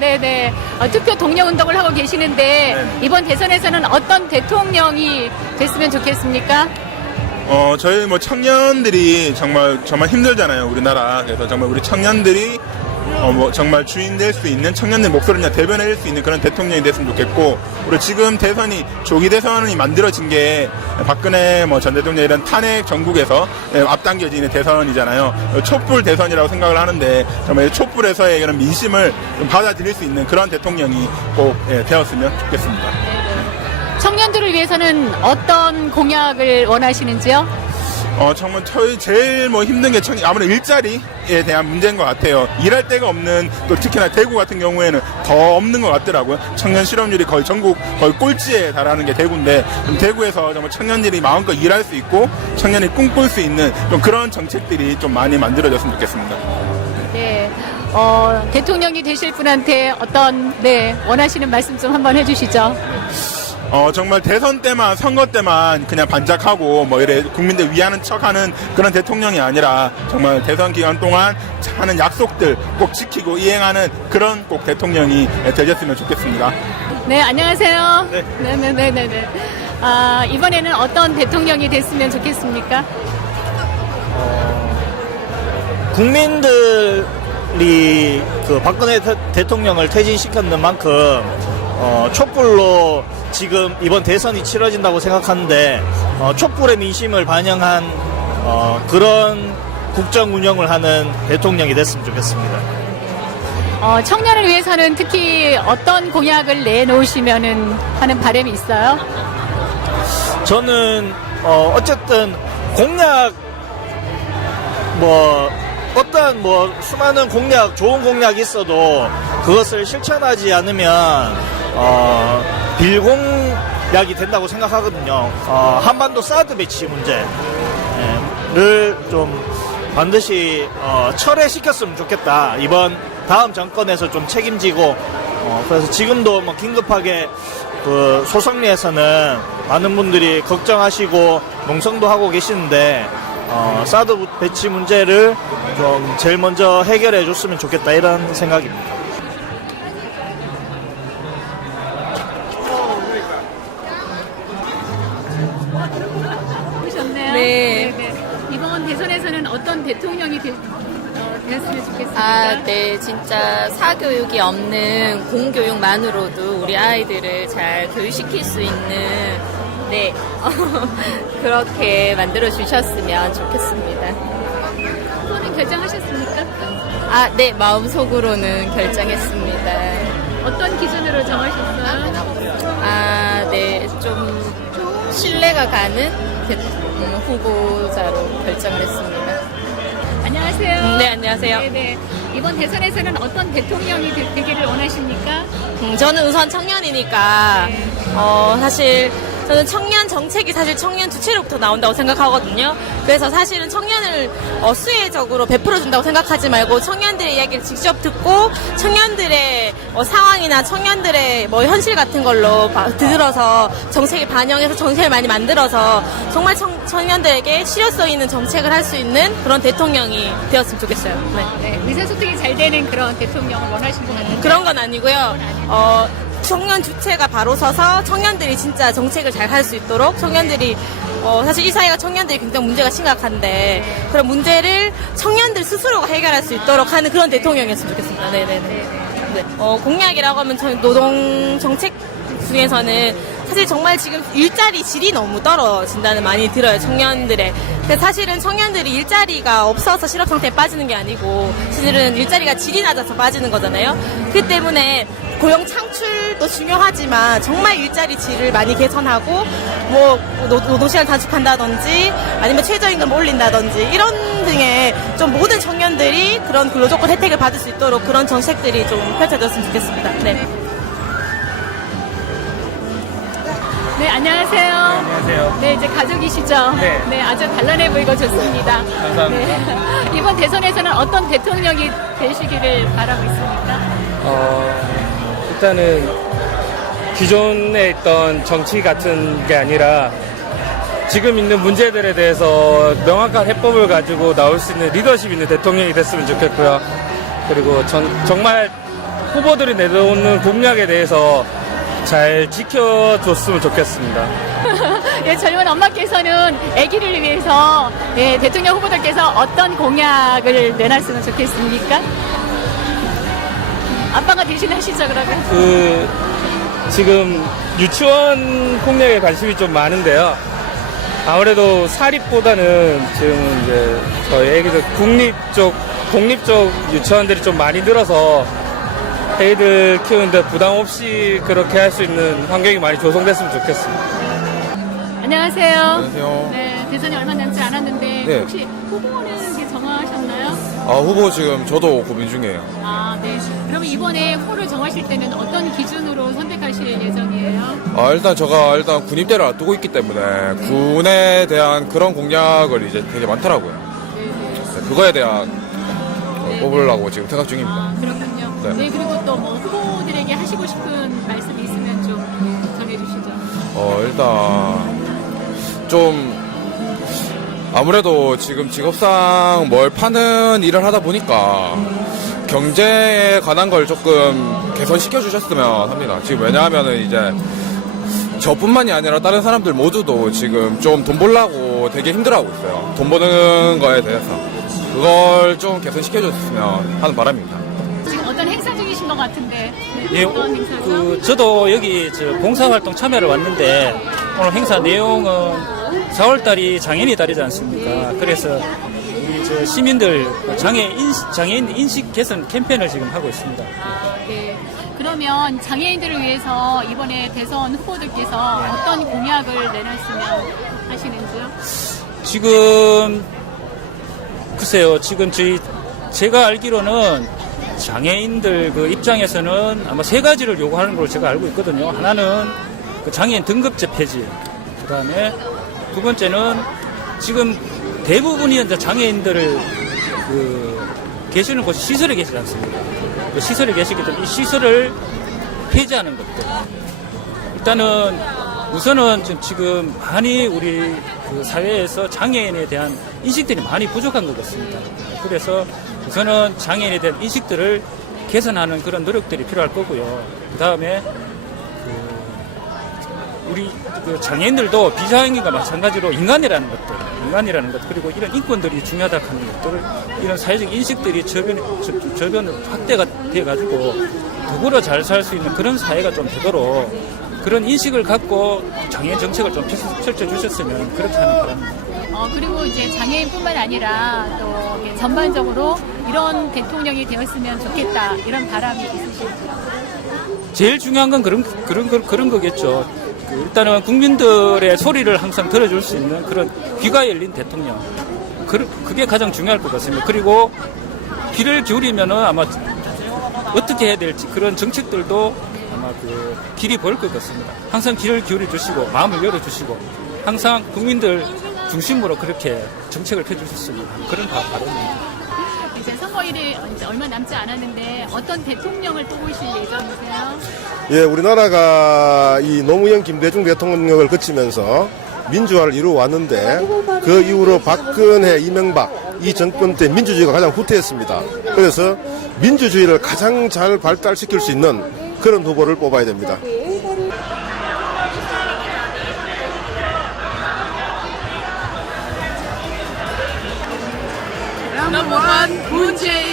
네네. 투표 독려 운동을 하고 계시는데 네. 이번 대선에서는 어떤 대통령이 됐으면 좋겠습니까? 저희 청년들이 정말 힘들잖아요, 우리나라. 그래서 정말 우리 청년들이 정말 주인 될 수 있는, 청년들 목소리를 대변해줄 수 있는 그런 대통령이 됐으면 좋겠고, 그리고 지금 대선이, 조기 대선이 만들어진 게 박근혜 전 대통령 이런 탄핵 전국에서 앞당겨지는 대선이잖아요. 촛불 대선이라고 생각을 하는데, 정말 촛불에서의 그런 민심을 좀 받아들일 수 있는 그런 대통령이 꼭 되었으면 좋겠습니다. 청년들을 위해서는 어떤 공약을 원하시는지요? 정말 저희 제일 힘든 게 아무래도 일자리에 대한 문제인 것 같아요. 일할 데가 없는, 또 특히나 대구 같은 경우에는 더 없는 것 같더라고요. 청년 실업률이 거의 전국 거의 꼴찌에 달하는 게 대구인데, 대구에서 정말 청년들이 마음껏 일할 수 있고 청년이 꿈꿀 수 있는 좀 그런 정책들이 좀 많이 만들어졌으면 좋겠습니다. 네. 대통령이 되실 분한테 어떤 원하시는 말씀 좀 한번 해주시죠. 정말 대선 때만, 선거 때만 그냥 반짝하고 이래 국민들 위하는 척하는 그런 대통령이 아니라 정말 대선 기간 동안 하는 약속들 꼭 지키고 이행하는 그런 꼭 대통령이 되셨으면 좋겠습니다. 네, 안녕하세요. 네. 네네네네. 이번에는 어떤 대통령이 됐으면 좋겠습니까? 국민들이 그 박근혜 대통령을 퇴진시켰는 만큼 촛불로 지금 이번 대선이 치러진다고 생각하는데 촛불의 민심을 반영한 그런 국정 운영을 하는 대통령이 됐으면 좋겠습니다. 청년을 위해서는 특히 어떤 공약을 내놓으시면은 하는 바람이 있어요? 저는 어쨌든 공약 어떠한 수많은 공약, 좋은 공약이 있어도 그것을 실천하지 않으면 빌공약이 된다고 생각하거든요. 한반도 사드 배치 문제를 좀 반드시 철회시켰으면 좋겠다. 다음 정권에서 좀 책임지고, 그래서 지금도 긴급하게 그 소성리에서는 많은 분들이 걱정하시고 농성도 하고 계시는데, 사드 배치 문제를 좀 제일 먼저 해결해 줬으면 좋겠다, 이런 생각입니다. 보셨네요. 네. 네네. 이번 대선에서는 어떤 대통령이 됐으면 좋겠습니까? 네, 진짜 사교육이 없는 공교육만으로도 우리 아이들을 잘 교육시킬 수 있는, 그렇게 만들어 주셨으면 좋겠습니다. 그거는 결정하셨습니까? 네, 마음속으로는 결정했습니다. 어떤 기준으로 정하셨어요? 네, 좀 신뢰가 가는 후보자로 결정을 했습니다. 안녕하세요. 네, 안녕하세요. 네네. 이번 대선에서는 어떤 대통령이 되기를 원하십니까? 저는 우선 청년이니까, 네. 사실 저는 청년 정책이 사실 청년 주체로부터 나온다고 생각하거든요. 그래서 사실은 청년을 수혜적으로 베풀어준다고 생각하지 말고 청년들의 이야기를 직접 듣고 청년들의 상황이나 청년들의 현실 같은 걸로 들어서 정책에 반영해서 정책을 많이 만들어서 정말 청년들에게 실효성 있는 정책을 할 수 있는 그런 대통령이 되었으면 좋겠어요. 네. 의사소통이 잘 되는 그런 대통령을 원하시는 것 같은데. 그런 건 아니고요. 청년 주체가 바로 서서 청년들이 진짜 정책을 잘 할 수 있도록 청년들이 사실 이 사회가 청년들이 굉장히 문제가 심각한데 그런 문제를 청년들 스스로가 해결할 수 있도록 하는 그런 대통령이었으면 좋겠습니다. 네네네. 네. 공약이라고 하면 노동 정책 중에서는 사실 정말 지금 일자리 질이 너무 떨어진다는 많이 들어요, 청년들의. 근데 사실은 청년들이 일자리가 없어서 실업 상태에 빠지는 게 아니고 사실은 일자리가 질이 낮아서 빠지는 거잖아요. 그 때문에 고용 창출도 중요하지만 정말 일자리 질을 많이 개선하고 노동시간 단축한다든지 아니면 최저임금 올린다든지 이런 등의 좀 모든 청년들이 그런 근로조건 혜택을 받을 수 있도록 그런 정책들이 좀 펼쳐졌으면 좋겠습니다. 네. 네, 안녕하세요. 안녕하세요. 네, 이제 가족이시죠? 네. 아주 단란해 보이고 좋습니다. 감사합니다. 네. 이번 대선에서는 어떤 대통령이 되시기를 바라고 있습니까? 일단은 기존에 있던 정치 같은 게 아니라 지금 있는 문제들에 대해서 명확한 해법을 가지고 나올 수 있는 리더십 있는 대통령이 됐으면 좋겠고요. 그리고 정말 후보들이 내놓는 공약에 대해서 잘 지켜줬으면 좋겠습니다. 예, 젊은 엄마께서는 아기를 위해서 예, 대통령 후보들께서 어떤 공약을 내놨으면 좋겠습니까? 아빠가 대신하시죠, 그러면? 지금 유치원 공약에 관심이 좀 많은데요. 아무래도 사립보다는 지금 이제 저희 애기들 공립쪽 유치원들이 좀 많이 늘어서 애들 키우는데 부담 없이 그렇게 할 수 있는 환경이 많이 조성됐으면 좋겠습니다. 안녕하세요. 안녕하세요. 네, 대선이 얼마 남지 않았는데 네. 혹시 후보는 이제 정하셨나요? 후보 지금 저도 고민 중이에요. 아, 네. 그러면 이번에 후보를 정하실 때는 어떤 기준으로 선택하실 예정이에요? 일단 제가 군입대를 앞두고 있기 때문에 군에 대한 그런 공약을 이제 되게 많더라고요. 네, 그거에 대한 뽑으려고 지금 생각 중입니다. 아, 그렇군요. 네. 네, 그리고 또 뭐 후보들에게 하시고 싶은 말씀이 있으면 좀 전해주시죠. 일단 좀 아무래도 지금 직업상 뭘 파는 일을 하다 보니까 경제에 관한 걸 조금 개선시켜 주셨으면 합니다. 지금 왜냐하면은 이제 저뿐만이 아니라 다른 사람들 모두도 지금 좀 돈 벌려고 되게 힘들어하고 있어요. 돈 버는 거에 대해서 그걸 좀 개선시켜 줬으면 하는 바람입니다. 지금 어떤 행사 중이신 것 같은데 네, 예, 어떤 행사죠? 저도 여기 봉사활동 참여를 왔는데 오늘 행사 내용은 4월달이 장애인의 달이지 않습니까? 그래서 우리 시민들 장애인 인식 개선 캠페인을 지금 하고 있습니다. 아, 네. 그러면 장애인들을 위해서 이번에 대선 후보들께서 어떤 공약을 내놨으면 하시는지요? 지금 글쎄요, 지금 제가 알기로는 장애인들 그 입장에서는 아마 3가지를 요구하는 걸로 제가 알고 있거든요. 하나는 그 장애인 등급제 폐지, 그 다음에 2번째는 지금 대부분이 이제 장애인들을 계시는 곳이 시설에 계시지 않습니까? 그 시설에 계시기 때문에 이 시설을 폐지하는 것들. 일단은 우선은 지금 많이 우리 그 사회에서 장애인에 대한 인식들이 많이 부족한 것 같습니다. 그래서 우선은 장애인에 대한 인식들을 개선하는 그런 노력들이 필요할 거고요. 그 다음에 우리 그 장애인들도 비장애인과 마찬가지로 인간이라는 것 그리고 이런 인권들이 중요하다 하는 것들을 이런 사회적 인식들이 저변 확대가 돼가지고 더불어 잘 살 수 있는 그런 사회가 좀 되도록 그런 인식을 갖고 장애인 정책을 좀 펼쳐 주셨으면 그렇게 하는 바랍니다. 그리고 이제 장애인뿐만 아니라 또 이렇게 전반적으로 이런 대통령이 되었으면 좋겠다 이런 바람이 있으신지요? 제일 중요한 건 그런 거겠죠. 일단은 국민들의 소리를 항상 들어줄 수 있는 그런 귀가 열린 대통령. 그게 가장 중요할 것 같습니다. 그리고 귀를 기울이면은 아마 어떻게 해야 될지 그런 정책들도 아마 길이 보일 것 같습니다. 항상 귀를 기울여 주시고 마음을 열어 주시고 항상 국민들 중심으로 그렇게 정책을 펴주셨으면 그런 바람입니다. 이제 선거일이 이제 얼마 남지 않았는데 어떤 대통령을 뽑으실 예정이세요? 예, 우리나라가 이 노무현 김대중 대통령을 거치면서 민주화를 이루어왔는데 그 이후로 박근혜, 이명박 이 정권 때 민주주의가 가장 후퇴했습니다. 그래서 민주주의를 가장 잘 발달시킬 수 있는 그런 후보를 뽑아야 됩니다. 넘버원 문재인